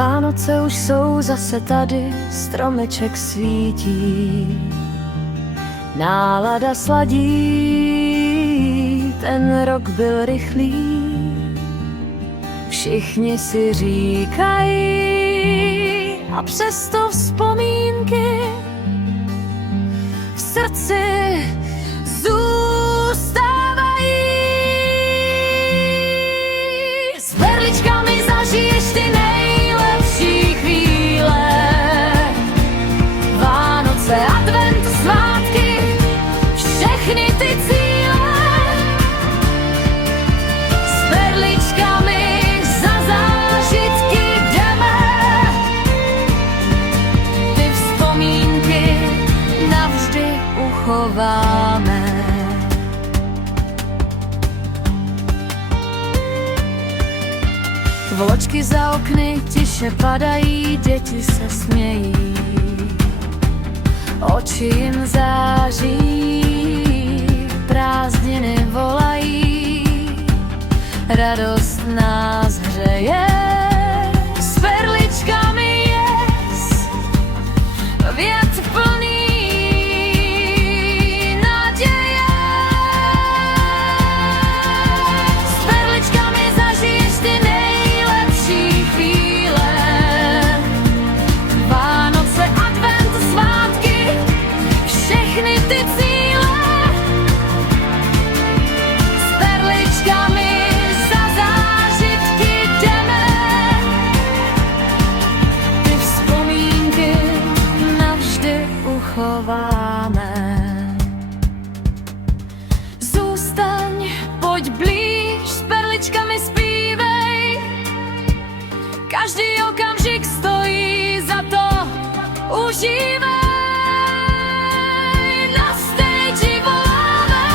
Vánoce už jsou zase tady, stromeček svítí, nálada sladí, ten rok byl rychlý. Všichni si říkají, a přesto vzpomínky v srdci zůstávají. S perličkami zažiješ ty nejlepší chvíle, Vánoce, advent, svátky, všechny ty cíle. S perličkami za zážitky jdeme, ty vzpomínky navždy uchováme. Vločky za okny tiše padají, děti se smějí, oči jim září, prázdniny volají, radost nás hřeje. S perličkami yes, vět plný naděje. S perličkami zažiješ ty nejlepší chvíle, Vánoce, advent, svátky, všechny ty cíle. S perličkami za zážitky jdeme, ty vzpomínky navždy uchováme. Zůstaň, pojď blíž, s perličkami zpívej, každý okamžik stojí za to, užívej. Na stage voláme,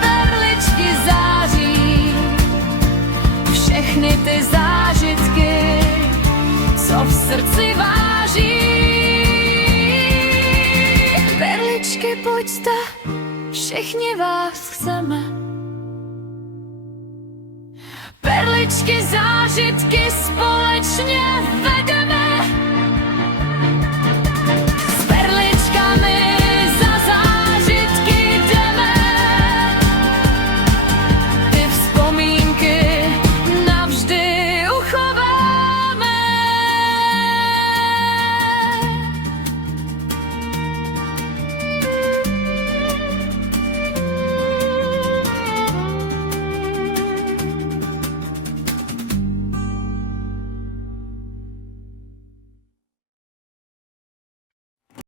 perličky září, všechny ty zážitky, co v srdci váží. Perličky, pojďte, všichni vás chceme. Perličky, zážitky společně vedeme.